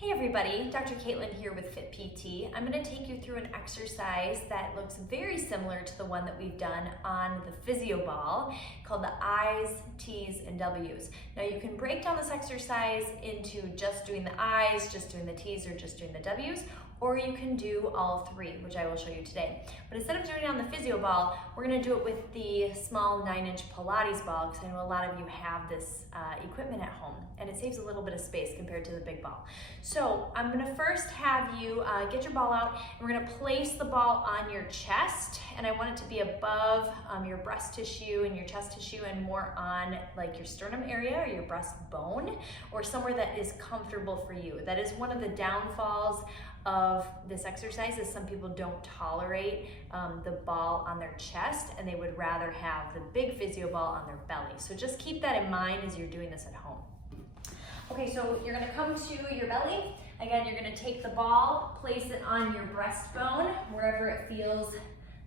Hey everybody, Dr. Caitlin here with Fit PT. I'm going to take you through an exercise that looks very similar to the one that we've done on the physio ball called the I's, T's, and W's. Now you can break down this exercise into just doing the I's, just doing the T's, or just doing the W's, or you can do all three, which I will show you today. But instead of doing it on the physio ball, we're going to do it with the small 9-inch Pilates ball, because I know a lot of you have this equipment at home, and it saves a little bit of space compared to the big ball. So I'm going to first have you get your ball out, and we're going to place the ball on your chest, and I want it to be above your breast tissue and your chest tissue, and more on like your sternum area or your breastbone, or somewhere that is comfortable for you. That is one of the downfalls of this exercise, is some people don't tolerate the ball on their chest, and they would rather have the big physio ball on their belly. So just keep that in mind as you're doing this at home. Okay, so you're gonna come to your belly. Again, you're gonna take the ball, place it on your breastbone, wherever it feels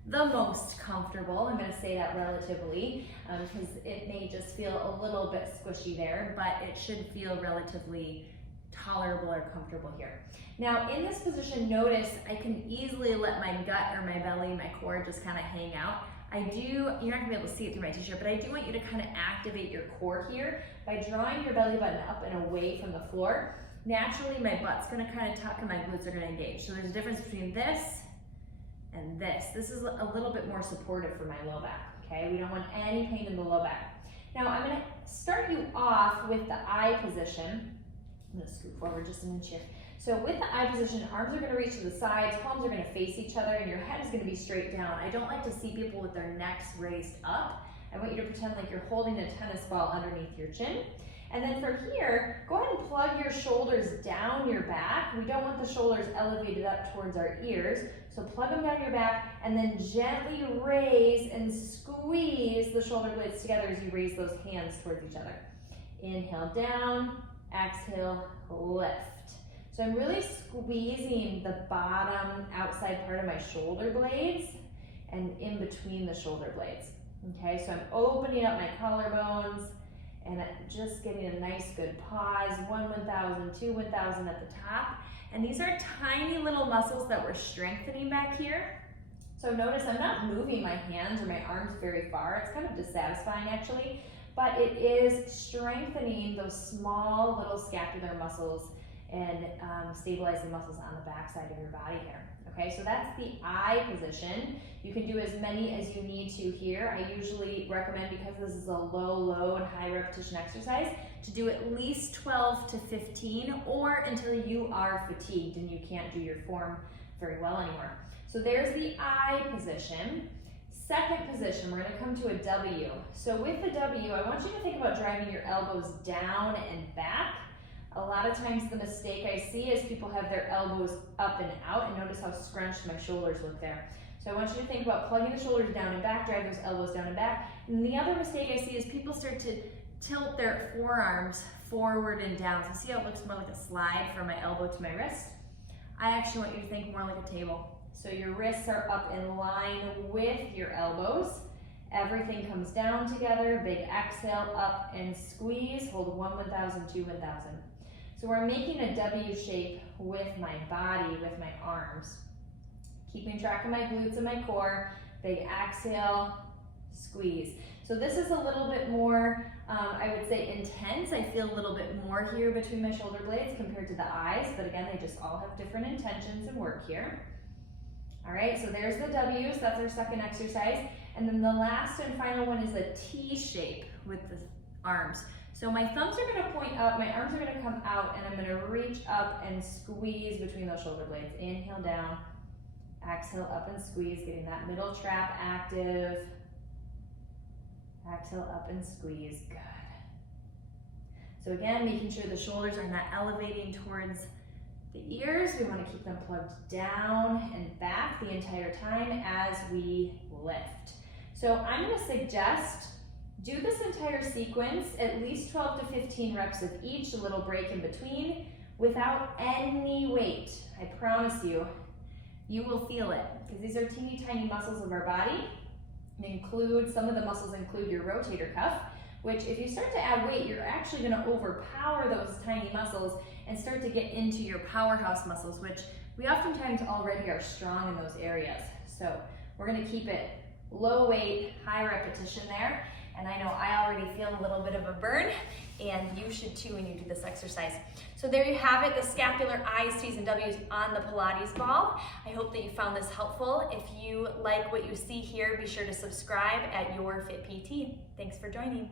the most comfortable. I'm gonna say that relatively, because it may just feel a little bit squishy there, but it should feel relatively tolerable or comfortable here. Now in this position, notice I can easily let my gut or my belly, my core just kind of hang out. You're not gonna be able to see it through my t-shirt, but I do want you to kind of activate your core here by drawing your belly button up and away from the floor. Naturally, my butt's gonna kind of tuck and my glutes are gonna engage. So there's a difference between this and this. This is a little bit more supportive for my low back, okay? We don't want any pain in the low back. Now I'm gonna start you off with the I position. I'm gonna scoot forward just an inch here. So with the I position, arms are gonna reach to the sides, palms are gonna face each other, and your head is gonna be straight down. I don't like to see people with their necks raised up. I want you to pretend like you're holding a tennis ball underneath your chin. And then from here, go ahead and plug your shoulders down your back. We don't want the shoulders elevated up towards our ears. So plug them down your back, and then gently raise and squeeze the shoulder blades together as you raise those hands towards each other. Inhale down, exhale, lift. So I'm really squeezing the bottom outside part of my shoulder blades and in between the shoulder blades. Okay, so I'm opening up my collarbones and just getting a nice good pause. 1 1,000, 2 1,000 at the top. And these are tiny little muscles that we're strengthening back here. So notice I'm not moving my hands or my arms very far. It's kind of dissatisfying actually, but it is strengthening those small little scapular muscles and stabilizing muscles on the back side of your body here. Okay, so that's the I position. You can do as many as you need to here. I usually recommend, because this is a low load, high repetition exercise, to do at least 12 to 15 or until you are fatigued and you can't do your form very well anymore. So there's the I position. Second position, we're gonna come to a W. So with the W, I want you to think about driving your elbows down and back. A lot of times the mistake I see is people have their elbows up and out, and notice how scrunched my shoulders look there. So I want you to think about plugging the shoulders down and back, drive those elbows down and back. And the other mistake I see is people start to tilt their forearms forward and down. So see how it looks more like a slide from my elbow to my wrist? I actually want you to think more like a table. So your wrists are up in line with your elbows. Everything comes down together. Big exhale, up and squeeze. Hold 1 1,000, 2 1,000. So we're making a W shape with my body, with my arms. Keeping track of my glutes and my core. Big exhale, squeeze. So this is a little bit more, I would say, intense. I feel a little bit more here between my shoulder blades compared to the I's, but again, they just all have different intentions and work here. All right, so there's the W's, that's our second exercise. And then the last and final one is a T shape with the arms. So my thumbs are gonna point up, my arms are gonna come out, and I'm gonna reach up and squeeze between those shoulder blades. Inhale down, exhale up and squeeze, getting that middle trap active. Exhale up and squeeze, good. So again, making sure the shoulders are not elevating towards the ears. We wanna keep them plugged down and back the entire time as we lift. So I'm gonna suggest do this entire sequence, at least 12 to 15 reps of each, a little break in between, without any weight. I promise you, you will feel it, because these are teeny tiny muscles of our body. Some of the muscles include your rotator cuff, which if you start to add weight, you're actually gonna overpower those tiny muscles and start to get into your powerhouse muscles, which we oftentimes already are strong in those areas. So we're gonna keep it low weight, high repetition there. And I know I already feel a little bit of a burn, and you should too when you do this exercise. So there you have it, the scapular I's, T's, and W's on the Pilates ball. I hope that you found this helpful. If you like what you see here, be sure to subscribe at Your Fit PT. Thanks for joining.